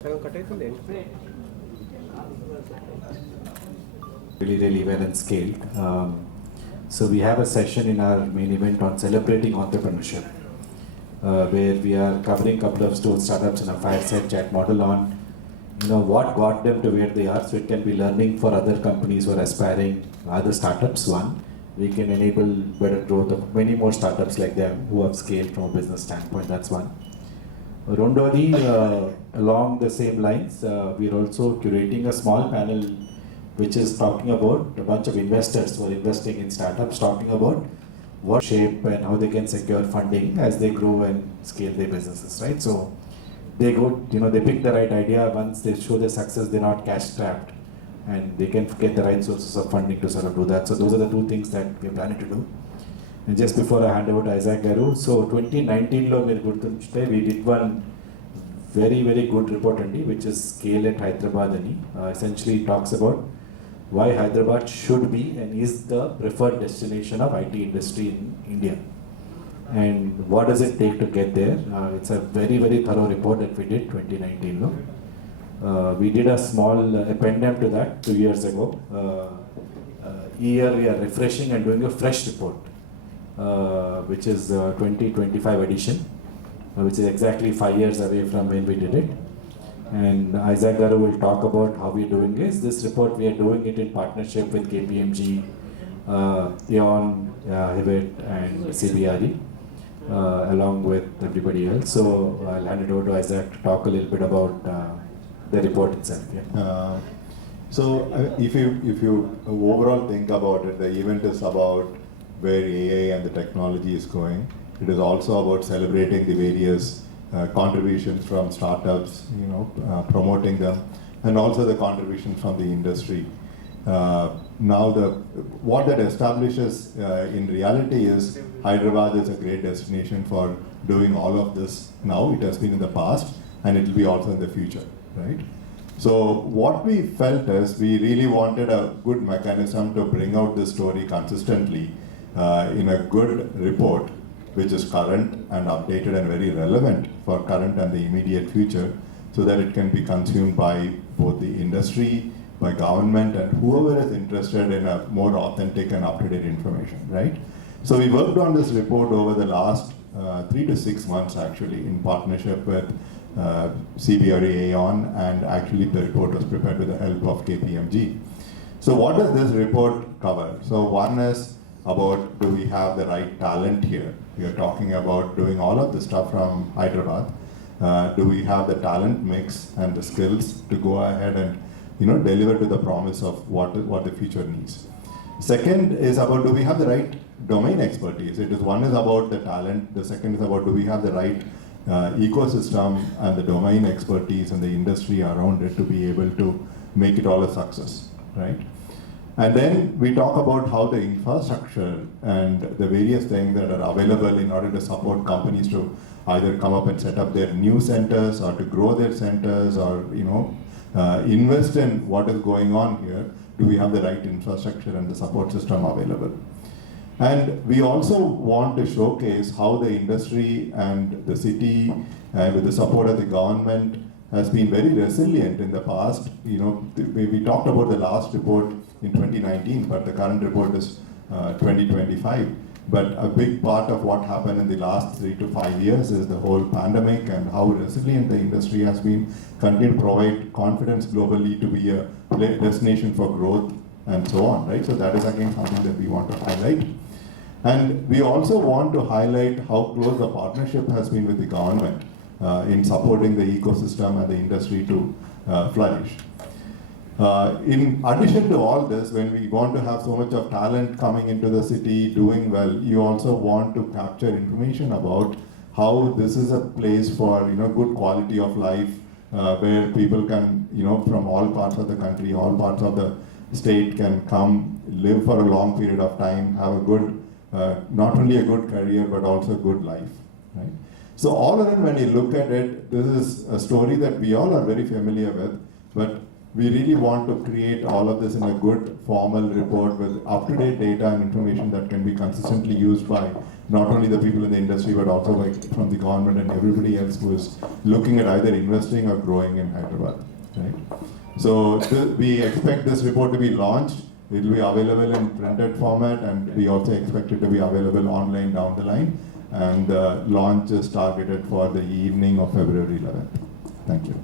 Really well and scaled. So we have a session in our main event on celebrating entrepreneurship, where we are covering a couple of startups in a fireside chat model on what got them to where they are. So it can be learning for other companies who are aspiring, other startups. One, we can enable better growth of many more startups like them who have scaled from a business standpoint. That's one. Rondori, along the same lines, we are also curating a small panel which is talking about a bunch of investors who are investing in startups, talking about what shape and how they can secure funding as they grow and scale their businesses, right? So they go, they pick the right idea. Once they show their success, they're not cash strapped and they can get the right sources of funding to sort of do that. So those are the two things that we're planning to do. And just before I hand over to Isaac Garu, so 2019 lo meer gurtunchite we did one very good report andi, which is Scale at Hyderabad ani. Essentially talks about why Hyderabad should be and is the preferred destination of IT industry in India. And what does it take to get there? It's a very thorough report that we did 2019 lo. We did a small appendum to that 2 years ago. Year we are refreshing and doing a fresh report, which is 2025 edition, which is exactly 5 years away from when we did it. And Isaac Garu will talk about how we're doing this. This report, we are doing it in partnership with KPMG, Eon, Hibbett and CBRE, along with everybody else. So I'll hand it over to Isaac to talk a little bit about the report itself. Yeah. If you overall think about it, the event is about where AI and the technology is going. It is also about celebrating the various contributions from startups, promoting them, and also the contributions from the industry. What that establishes in reality is Hyderabad is a great destination for doing all of this now. It has been in the past, and it will be also in the future, right? So what we felt is we really wanted a good mechanism to bring out this story consistently in a good report, which is current and updated and very relevant for current and the immediate future, so that it can be consumed by both the industry, by government, and whoever is interested in a more authentic and up-to-date information, right? So we worked on this report over the last 3 to 6 months, actually, in partnership with CBRE Aon, and actually the report was prepared with the help of KPMG. So what does this report cover? So one is about, do we have the right talent here? We are talking about doing all of this stuff from Hyderabad. Do we have the talent mix and the skills to go ahead and deliver to the promise of what the future needs? Second is about, do we have the right domain expertise? One is about the talent. The second is about, do we have the right ecosystem and the domain expertise and the industry around it to be able to make it all a success, right? And then we talk about how the infrastructure and the various things that are available in order to support companies to either come up and set up their new centers or to grow their centers or invest in what is going on here. Do we have the right infrastructure and the support system available? And we also want to showcase how the industry and the city, with the support of the government, has been very resilient in the past. We talked about the last report in 2019, but the current report is 2025. But a big part of what happened in the last 3 to 5 years is the whole pandemic and how resilient the industry has been, continue to provide confidence globally to be a destination for growth and so on, right? So that is again something that we want to highlight. And we also want to highlight how close the partnership has been with the government in supporting the ecosystem and the industry to flourish. In addition to all this, when we want to have so much of talent coming into the city doing well, you also want to capture information about how this is a place for good quality of life, where people can from all parts of the country, all parts of the state can come, live for a long period of time, have a good, not only a good career but also a good life, right? So all of them, when you look at it, this is a story that we all are very familiar with, but we really want to create all of this in a good formal report with up-to-date data and information that can be consistently used by not only the people in the industry but also from the government and everybody else who is looking at either investing or growing in Hyderabad. Right? So we expect this report to be launched. It will be available in printed format, and we also expect it to be available online down the line. And the launch is targeted for the evening of February 11th. Thank you.